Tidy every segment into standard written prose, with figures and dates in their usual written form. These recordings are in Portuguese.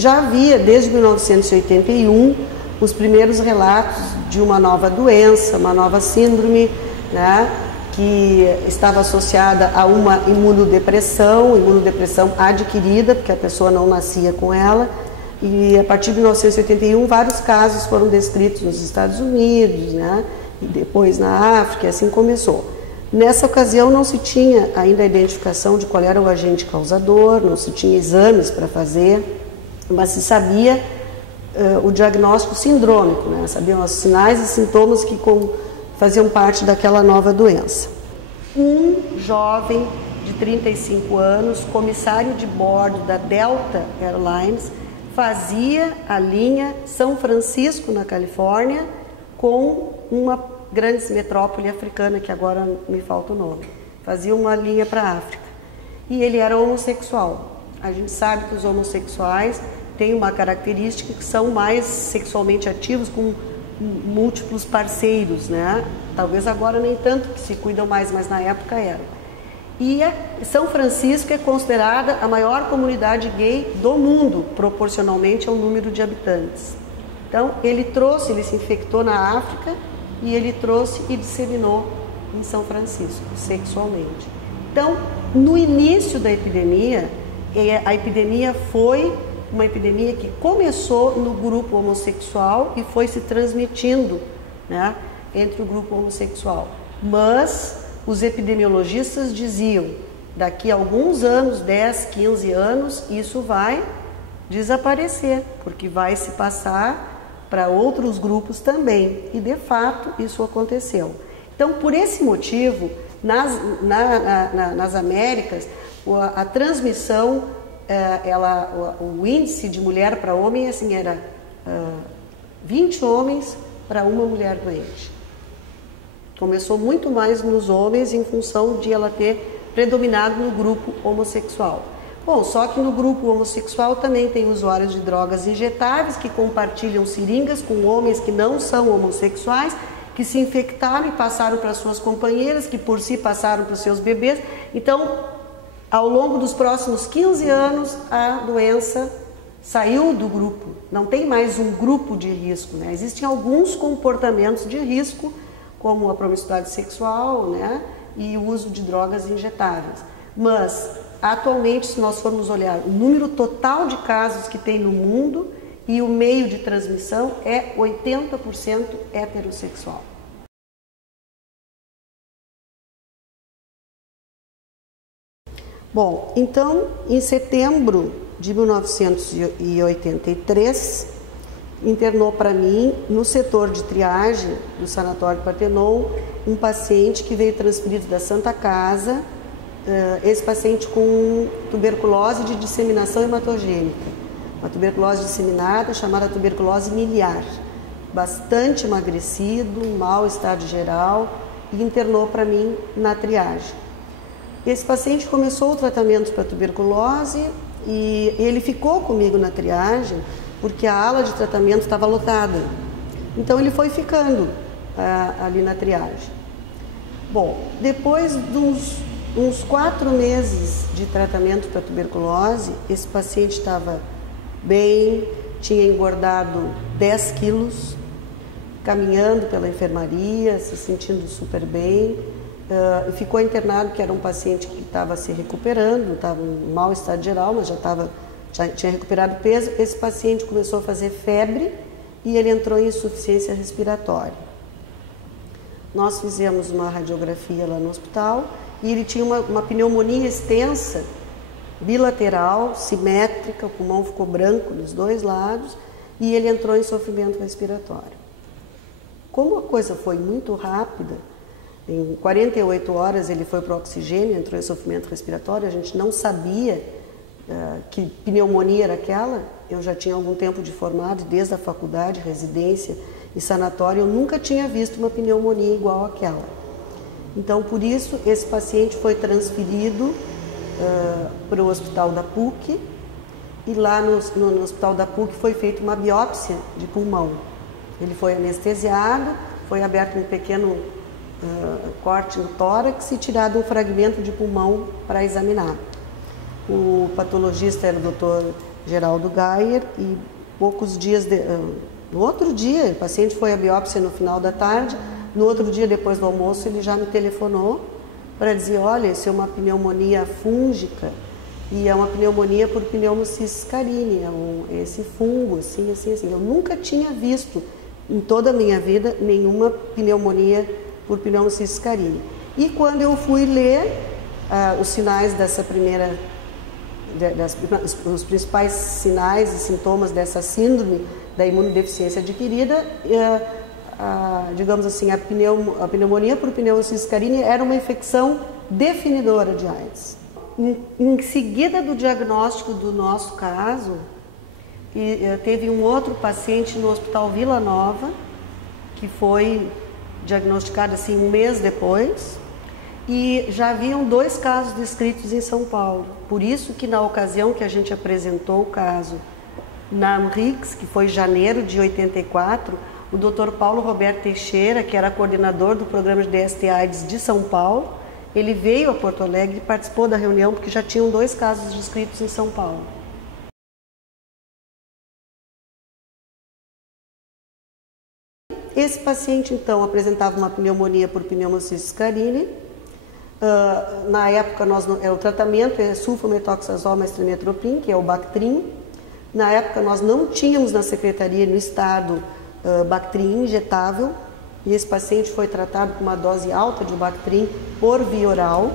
já havia, desde 1981, os primeiros relatos de uma nova doença, uma nova síndrome, né, que estava associada a uma imunodepressão adquirida, porque a pessoa não nascia com ela. E a partir de 1981, vários casos foram descritos nos Estados Unidos, né, e depois na África, e assim começou. Nessa ocasião não se tinha ainda a identificação de qual era o agente causador, não se tinha exames para fazer, mas se sabia o diagnóstico sindrômico, né? Sabiam os sinais e sintomas que faziam parte daquela nova doença. Um jovem de 35 anos, comissário de bordo da Delta Airlines, fazia a linha São Francisco, na Califórnia, com uma grande metrópole africana, que agora me falta o nome. Fazia uma linha para a África. E ele era homossexual. A gente sabe que os homossexuais têm uma característica que são mais sexualmente ativos, com múltiplos parceiros, né? Talvez agora nem tanto, que se cuidam mais, mas na época era. E São Francisco é considerada a maior comunidade gay do mundo, proporcionalmente ao número de habitantes. Então, ele se infectou na África e ele trouxe e disseminou em São Francisco, sexualmente. Então, no início da epidemia, a epidemia foi uma epidemia que começou no grupo homossexual e foi se transmitindo, né, entre o grupo homossexual. Mas os epidemiologistas diziam, daqui a alguns anos, 10, 15 anos, isso vai desaparecer, porque vai se passar para outros grupos também. E, de fato, isso aconteceu. Então, por esse motivo, nas Américas, a transmissão, o índice de mulher para homem assim, era 20 homens para uma mulher doente. Começou muito mais nos homens em função de ela ter predominado no grupo homossexual. Bom, só que no grupo homossexual também tem usuários de drogas injetáveis que compartilham seringas com homens que não são homossexuais, que se infectaram e passaram para suas companheiras, que por si passaram para os seus bebês. Então, ao longo dos próximos 15 anos, a doença saiu do grupo. Não tem mais um grupo de risco, né? Existem alguns comportamentos de risco, como a promiscuidade sexual, né, e o uso de drogas injetáveis. Mas, atualmente, se nós formos olhar o número total de casos que tem no mundo e o meio de transmissão é 80% heterossexual. Bom, então, em setembro de 1983, internou para mim, no setor de triagem do Sanatório Partenon, um paciente que veio transferido da Santa Casa, esse paciente com tuberculose de disseminação hematogênica, uma tuberculose disseminada chamada tuberculose miliar, bastante emagrecido, mau estado geral, e internou para mim na triagem. Esse paciente começou o tratamento para tuberculose e ele ficou comigo na triagem porque a ala de tratamento estava lotada. Então ele foi ficando ali na triagem. Bom, depois de uns 4 meses de tratamento para tuberculose, esse paciente estava bem, tinha engordado 10 quilos, caminhando pela enfermaria, se sentindo super bem. Ficou internado, que era um paciente que estava se recuperando, estava em mau estado geral, mas já tinha recuperado peso. Esse paciente começou a fazer febre e ele entrou em insuficiência respiratória. Nós fizemos uma radiografia lá no hospital e ele tinha uma pneumonia extensa, bilateral, simétrica, o pulmão ficou branco dos 2 lados e ele entrou em sofrimento respiratório. Como a coisa foi muito rápida, em 48 horas ele foi para o oxigênio, entrou em sofrimento respiratório, a gente não sabia que pneumonia era aquela. Eu já tinha algum tempo de formado, desde a faculdade, residência e sanatório, eu nunca tinha visto uma pneumonia igual àquela. Então, por isso, esse paciente foi transferido para o hospital da PUC e lá no hospital da PUC foi feita uma biópsia de pulmão. Ele foi anestesiado, foi aberto um pequeno corte no tórax e tirado um fragmento de pulmão para examinar. O patologista era o Dr. Geraldo Gayer, e poucos dias, no outro dia, o paciente foi à biópsia no final da tarde, no outro dia, depois do almoço, ele já me telefonou para dizer, olha, isso é uma pneumonia fúngica, e é uma pneumonia por Pneumocyst carini, esse fungo, assim. Eu nunca tinha visto, em toda a minha vida, nenhuma pneumonia por Pneumocyst carini. E quando eu fui ler os sinais dessa primeira, os principais sinais e sintomas dessa síndrome da imunodeficiência adquirida, digamos assim, a pneumonia por Pneumocyst carini era uma infecção definidora de AIDS. Em seguida do diagnóstico do nosso caso, teve um outro paciente no Hospital Vila Nova, que foi diagnosticado assim um mês depois, e já haviam 2 casos descritos em São Paulo. Por isso que na ocasião que a gente apresentou o caso na AMRIX, que foi em janeiro de 84, o Dr. Paulo Roberto Teixeira, que era coordenador do programa de DST-AIDS de São Paulo, ele veio a Porto Alegre e participou da reunião, porque já tinham 2 casos descritos em São Paulo. Esse paciente, então, apresentava uma pneumonia por Pneumocyst carini. Na época, o tratamento é sulfametoxazol mais trinetropin, que é o Bactrim. Na época, nós não tínhamos na secretaria, no estado, Bactrim injetável. E esse paciente foi tratado com uma dose alta de Bactrim por via oral.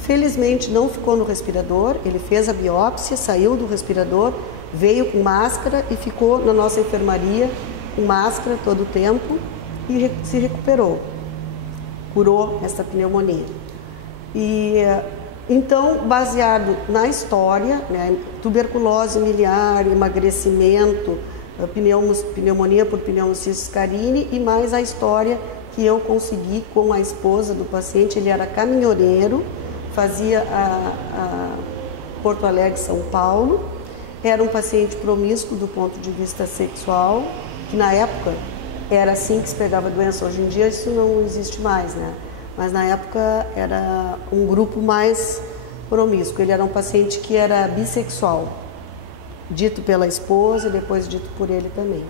Felizmente não ficou no respirador, ele fez a biópsia, saiu do respirador, veio com máscara e ficou na nossa enfermaria com máscara todo o tempo e se recuperou, curou essa pneumonia. E então, baseado na história, né, tuberculose miliar, emagrecimento, pneumonia por Pneumocyst carini e mais a história que eu consegui com a esposa do paciente. Ele era caminhoneiro, fazia a Porto Alegre, São Paulo, era um paciente promíscuo do ponto de vista sexual, que na época era assim que se pegava doença. Hoje em dia isso não existe mais, né? Mas na época era um grupo mais promíscuo. Ele era um paciente que era bissexual, dito pela esposa e depois dito por ele também.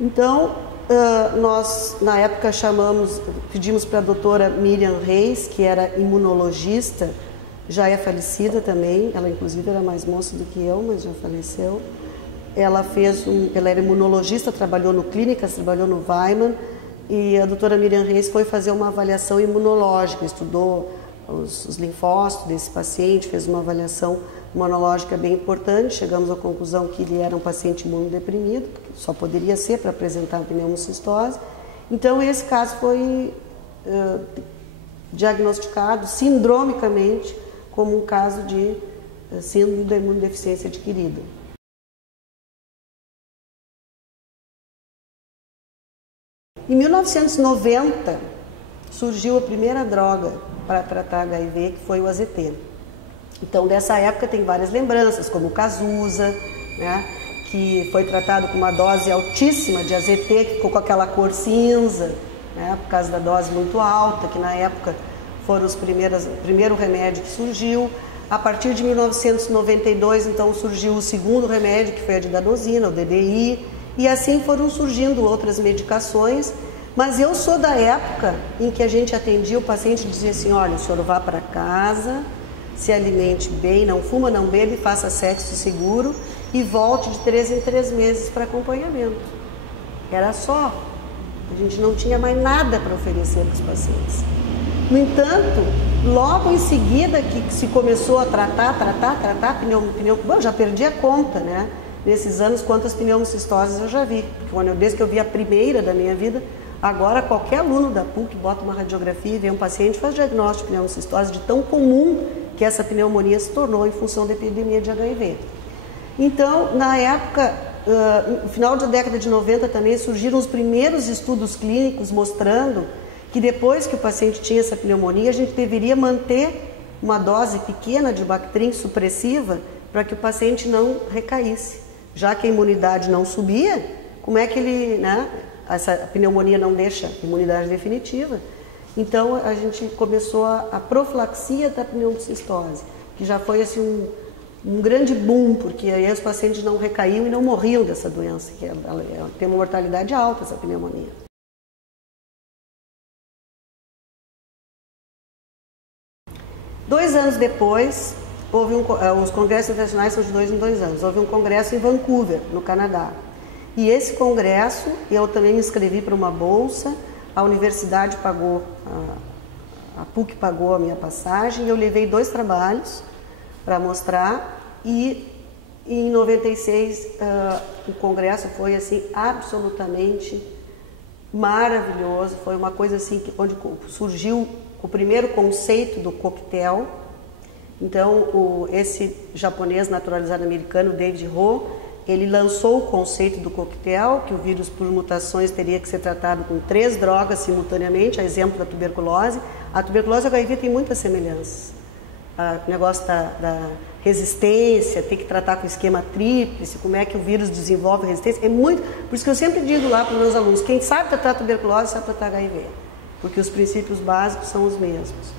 Então, nós na época pedimos para a doutora Miriam Reis, que era imunologista, já é falecida também, ela inclusive era mais moça do que eu, mas já faleceu. Ela era imunologista, trabalhou no Clínicas, trabalhou no Weiman, e a doutora Miriam Reis foi fazer uma avaliação imunológica, estudou os linfócitos desse paciente, fez uma avaliação imunológica bem importante. Chegamos à conclusão que ele era um paciente imunodeprimido, que só poderia ser para apresentar pneumocistose. Então esse caso foi diagnosticado sindromicamente como um caso de síndrome da imunodeficiência adquirida. Em 1990 surgiu a primeira droga para tratar HIV, que foi o AZT. Então, dessa época tem várias lembranças, como o Cazuza, né, que foi tratado com uma dose altíssima de AZT, que ficou com aquela cor cinza, né, por causa da dose muito alta, que na época foram o primeiro remédio que surgiu. A partir de 1992, então, surgiu o segundo remédio, que foi a didanosina, o DDI, e assim foram surgindo outras medicações. Mas eu sou da época em que a gente atendia o paciente e dizia assim, olha, o senhor vá para casa, se alimente bem, não fuma, não bebe, faça sexo seguro e volte de 3 em 3 meses para acompanhamento. Era só. A gente não tinha mais nada para oferecer para os pacientes. No entanto, logo em seguida que se começou a tratar eu já perdi a conta, né? Nesses anos, quantas pneumocistoses eu já vi. Porque desde que eu vi a primeira da minha vida, agora qualquer aluno da PUC bota uma radiografia e vê um paciente, faz diagnóstico de pneumocistose, de tão comum que essa pneumonia se tornou em função da epidemia de HIV. Então, na época, no final da década de 90 também surgiram os primeiros estudos clínicos mostrando que depois que o paciente tinha essa pneumonia, a gente deveria manter uma dose pequena de Bactrim supressiva para que o paciente não recaísse. Já que a imunidade não subia, como é que ele, né, essa pneumonia não deixa imunidade definitiva? Então a gente começou a profilaxia da pneumocistose, que já foi assim um grande boom, porque aí os pacientes não recaíam e não morriam dessa doença, que ela tem uma mortalidade alta, essa pneumonia. Dois anos depois, houve os congressos internacionais são de 2 em 2 anos. Houve um congresso em Vancouver, no Canadá. E esse congresso, eu também me inscrevi para uma bolsa, a universidade pagou, a PUC pagou a minha passagem, eu levei 2 trabalhos para mostrar e em 96 o congresso foi assim absolutamente maravilhoso, foi uma coisa assim onde surgiu o primeiro conceito do coquetel. Então esse japonês naturalizado americano, David Ho, ele lançou o conceito do coquetel, que o vírus por mutações teria que ser tratado com 3 drogas simultaneamente, a exemplo da tuberculose. A tuberculose e o HIV tem muitas semelhanças. O negócio da resistência, tem que tratar com esquema tríplice, como é que o vírus desenvolve resistência, é muito... Por isso que eu sempre digo lá para os meus alunos, quem sabe tratar tuberculose sabe tratar HIV, porque os princípios básicos são os mesmos.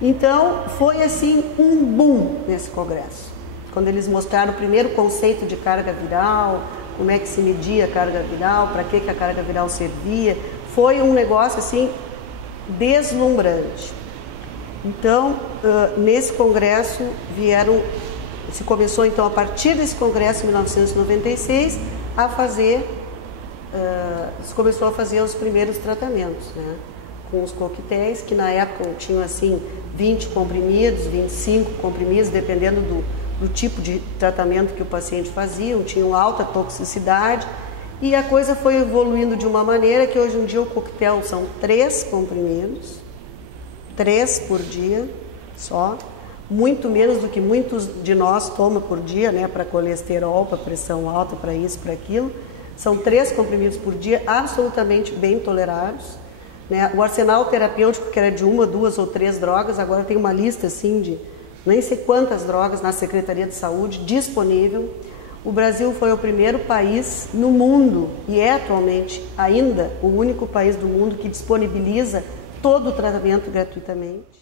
Então, foi assim um boom nesse congresso, quando eles mostraram o primeiro conceito de carga viral, como é que se media a carga viral, para que a carga viral servia, foi um negócio assim deslumbrante. Então, nesse congresso se começou então a partir desse congresso em 1996 se começou a fazer os primeiros tratamentos, né? Com os coquetéis, que na época tinham assim 20 comprimidos, 25 comprimidos, dependendo do tipo de tratamento que o paciente fazia, tinham alta toxicidade, e a coisa foi evoluindo de uma maneira que hoje em dia o coquetel são 3 comprimidos, 3 por dia só, muito menos do que muitos de nós tomam por dia, né, para colesterol, para pressão alta, para isso, para aquilo. São 3 comprimidos por dia, absolutamente bem tolerados, né? O arsenal terapêutico, que era de 1, 2 ou 3 drogas, agora tem uma lista assim de nem sei quantas drogas na Secretaria de Saúde disponível. O Brasil foi o primeiro país no mundo, e é atualmente ainda o único país do mundo que disponibiliza todo o tratamento gratuitamente.